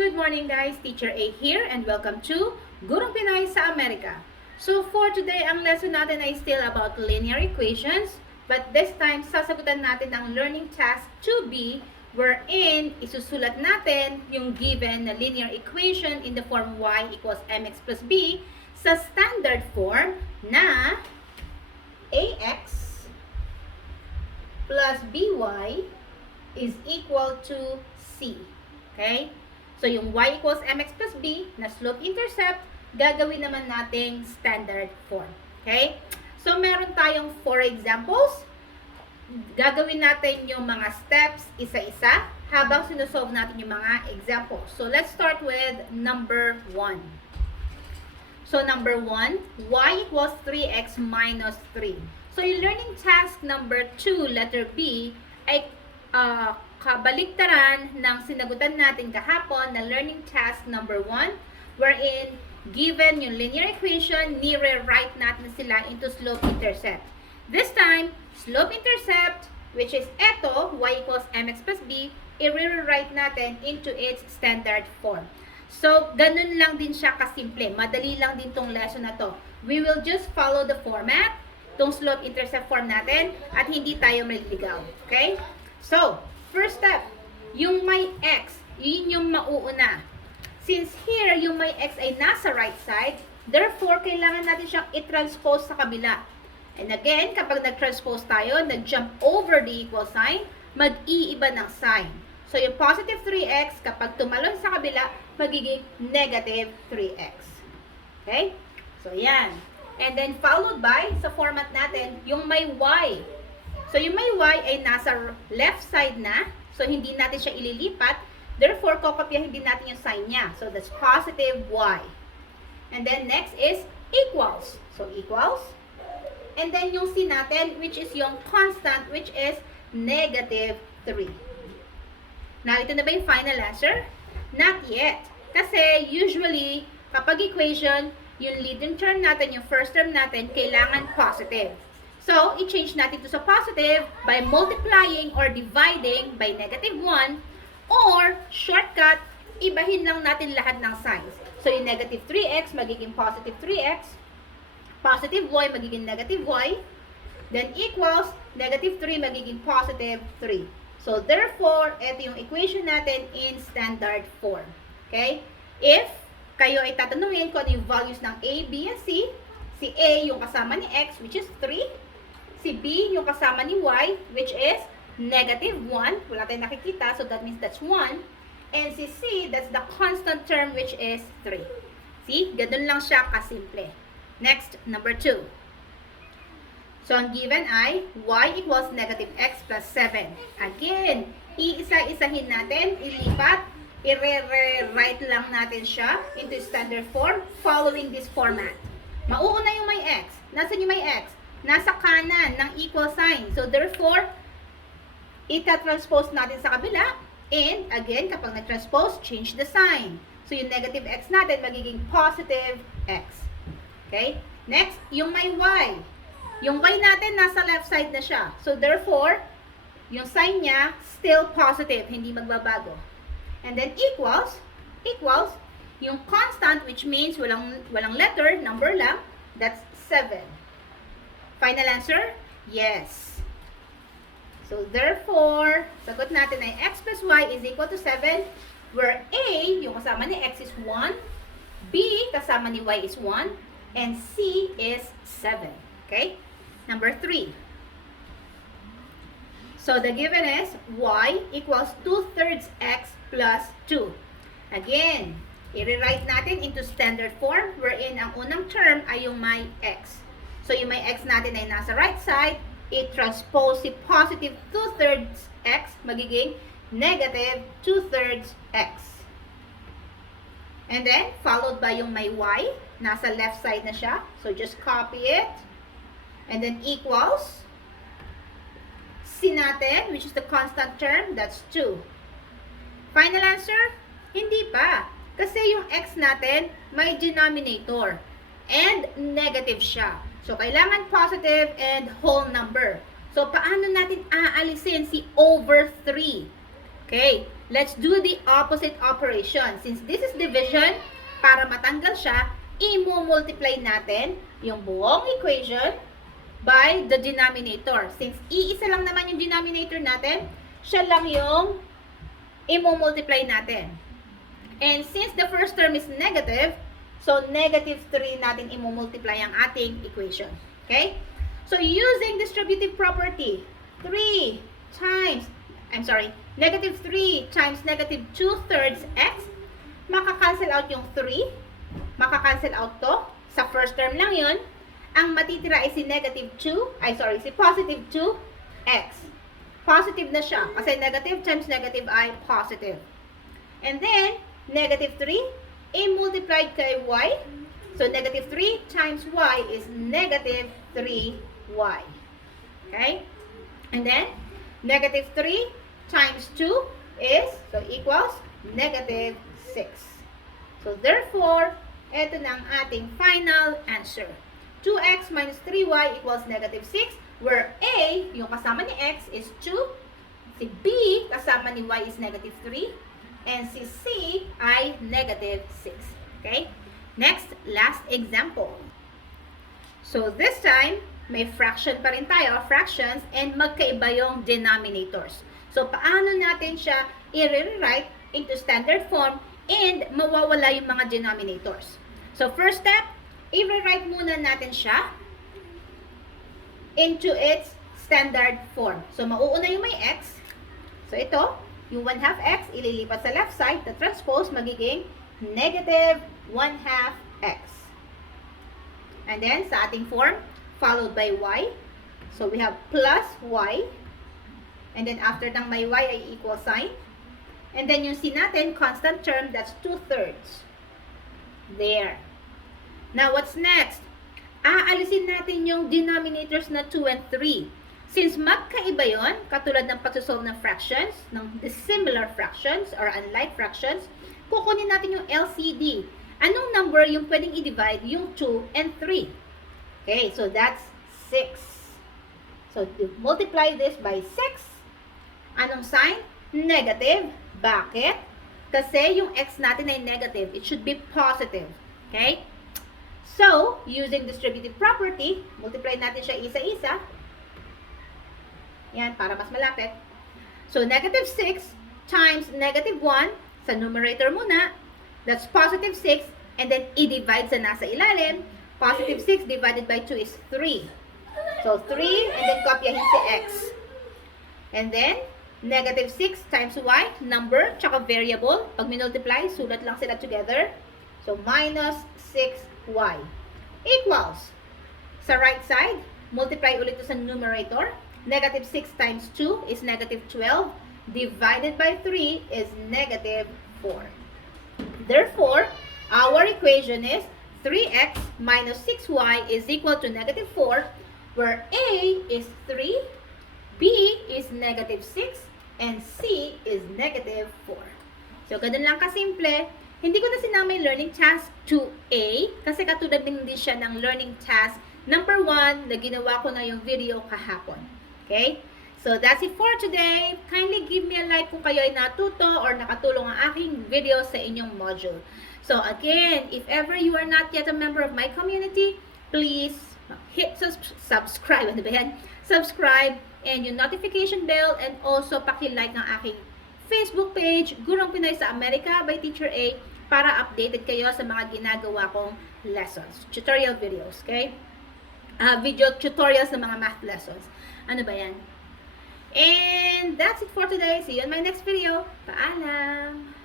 Good morning guys, Teacher A here and welcome to Gurong Pinay sa Amerika. So for today, ang lesson natin ay still about linear equations, but this time sasagutan natin ang learning task 2B wherein isusulat natin yung given na linear equation in the form y equals mx plus b sa standard form na ax plus by is equal to c. Okay? So, yung y equals mx plus b na slope-intercept, gagawin naman nating standard form. Okay? So, meron tayong 4 examples. Gagawin natin yung mga steps isa-isa habang sinusolve natin yung mga examples. So, let's start with number 1. So, number 1, y equals 3x minus 3. So, yung learning task number 2, letter B, ay kabaliktaran ng sinagutan natin kahapon na learning task number 1 wherein given yung linear equation, nire-write natin sila into slope-intercept. This time, slope-intercept, which is eto, y equals mx plus b, i-rewrite natin into its standard form. So, ganun lang din siya kasimple. Madali lang din tong lesson na to. We will just follow the format, tong slope-intercept form natin, at hindi tayo maliligaw. Okay? So, first step, yung may x, yun yung mauuna. Since here, yung may x ay nasa right side, therefore, kailangan natin siyang i-transpose sa kabila. And again, kapag nag-transpose tayo, nag-jump over the equal sign, mag-iiba ng sign. So, yung positive 3x, kapag tumalon sa kabila, magiging negative 3x. Okay? So, yan. And then, followed by, sa format natin, yung may y. So, yung may y ay nasa left side na. So, hindi natin siya ililipat. Therefore, kokopyahin din natin yung sign niya. So, that's positive y. And then, next is equals. So, equals. And then, yung c natin, which is yung constant, which is negative 3. Now, ito na ba yung final answer? Not yet. Kasi, usually, kapag equation, yung leading term natin, yung first term natin, kailangan positive. So, i-change natin ito sa positive by multiplying or dividing by negative 1 or, shortcut, ibahin lang natin lahat ng signs. So, yung negative 3x magiging positive 3x, positive y magiging negative y, then equals negative 3 magiging positive 3. So, therefore, ito yung equation natin in standard form. Okay? If kayo ay tatanungin kung ano yung values ng A, B, and C, si A yung kasama ni x, which is 3, si B, yung kasama ni Y, which is negative 1. Wala tayong nakikita, so that means that's 1. And si C, that's the constant term, which is 3. See? Ganun lang siya kasimple. Next, number 2. So, ang given ay y equals negative x plus 7. Again, iisa-isahin natin, ilipat, i-rewrite lang natin siya into standard form following this format. Mauuna yung may x. Nasaan yung may x? Nasa kanan ng equal sign. So, therefore, ita-transpose natin sa kabila. And, again, kapag na-transpose, change the sign. So, yung negative x natin, magiging positive x. Okay? Next, yung may y. Yung y natin, nasa left side na siya. So, therefore, yung sign niya, still positive. Hindi magbabago. And then, equals, yung constant, which means walang letter, number lang, that's 7. Final answer? Yes. So, therefore, sagot natin ay x plus y is equal to 7, where A, yung kasama ni x is 1, B, kasama ni y is 1, and C is 7. Okay? Number 3. So, the given is y equals 2/3 x plus 2. Again, i-rewrite natin into standard form wherein ang unang term ay yung may x. So, yung may x natin ay nasa right side, i-transpose si positive 2/3 x, magiging negative 2/3 x. And then, followed by yung may y, nasa left side na siya. So, just copy it. And then, equals c natin, which is the constant term, that's 2. Final answer? Hindi pa. Kasi yung x natin, may denominator. And negative siya. So, kailangan positive and whole number. So, paano natin aalisin si over 3? Okay. let's do the opposite operation. Since this is division, para matanggal siya, i-multiply natin yung buong equation by the denominator. Since iisa lang naman yung denominator natin, siya lang yung i-multiply natin. And since the first term is negative, so negative 3 natin i-multiply ang ating equation. Okay? So using distributive property, negative 3 times negative 2/3 x, makakancel out yung 3, makakancel out to, sa first term lang yun, ang matitira ay si positive 2x. Positive na siya, kasi negative times negative ay positive. And then, negative 3, multiplied kay y. So, negative 3 times y is negative 3y. Okay? And then, negative 3 times 2 is, so equals, negative 6. So, therefore, ito na ang ating final answer. 2x minus 3y equals negative 6, where a, yung kasama ni x, is 2. Si b, kasama ni y, is negative 3. And si C ay negative 6. Okay? Next, last example. So, this time, may fraction pa rin tayo, fractions, and magkaiba yung denominators. So, paano natin siya i-rewrite into standard form and mawawala yung mga denominators? So, first step, i-rewrite muna natin siya into its standard form. So, mauuna yung may x. So, ito, yung 1/2 x, ililipat sa left side, the transpose, magiging negative 1/2 x. And then, sa ating form, followed by y. So, we have plus y. And then, after ng may y ay equal sign. And then, yung c natin, constant term, that's 2/3. There. Now, what's next? Aalisin natin yung denominators na 2 and 3. Since magkaiba yon, katulad ng pagsosolve ng fractions, ng dissimilar fractions or unlike fractions, kukunin natin yung LCD. Anong number yung pwedeng i-divide yung 2 and 3? Okay, so that's 6. So, you multiply this by 6. Anong sign? Negative. Bakit? Kasi yung x natin ay negative. It should be positive. Okay? So, using distributive property, multiply natin siya isa-isa. Yan, para mas malapit. So, negative 6 times negative 1, sa numerator muna, that's positive 6, and then i-divide sa nasa ilalim. Positive 6 divided by 2 is 3. So, 3, and then kopyahin si x. And then, negative 6 times y, number, tsaka variable. Pag minultiply, sulat lang sila together. So, minus 6y equals, sa right side, multiply ulit ito sa numerator. Negative 6 times 2 is negative 12. Divided by 3 is negative 4. Therefore, our equation is 3x minus 6y is equal to negative 4, where a is 3, b is negative 6, and c is negative 4. So, ganun lang kasimple. Hindi ko na sinama yung learning task 2a kasi katulad din siya ng learning task number 1 na ginawa ko na yung video kahapon. Okay? So, that's it for today. Kindly give me a like kung kayo ay natuto or nakatulong ang aking video sa inyong module. So, again, if ever you are not yet a member of my community, please hit subscribe. Ano ba yan? Subscribe and yung notification bell, and also paki-like ng aking Facebook page, Gurong Pinoy sa Amerika by Teacher A, para updated kayo sa mga ginagawa kong lessons, tutorial videos, okay? Video tutorials ng mga math lessons. Ano ba yan? And that's it for today. See you in my next video. Paalam!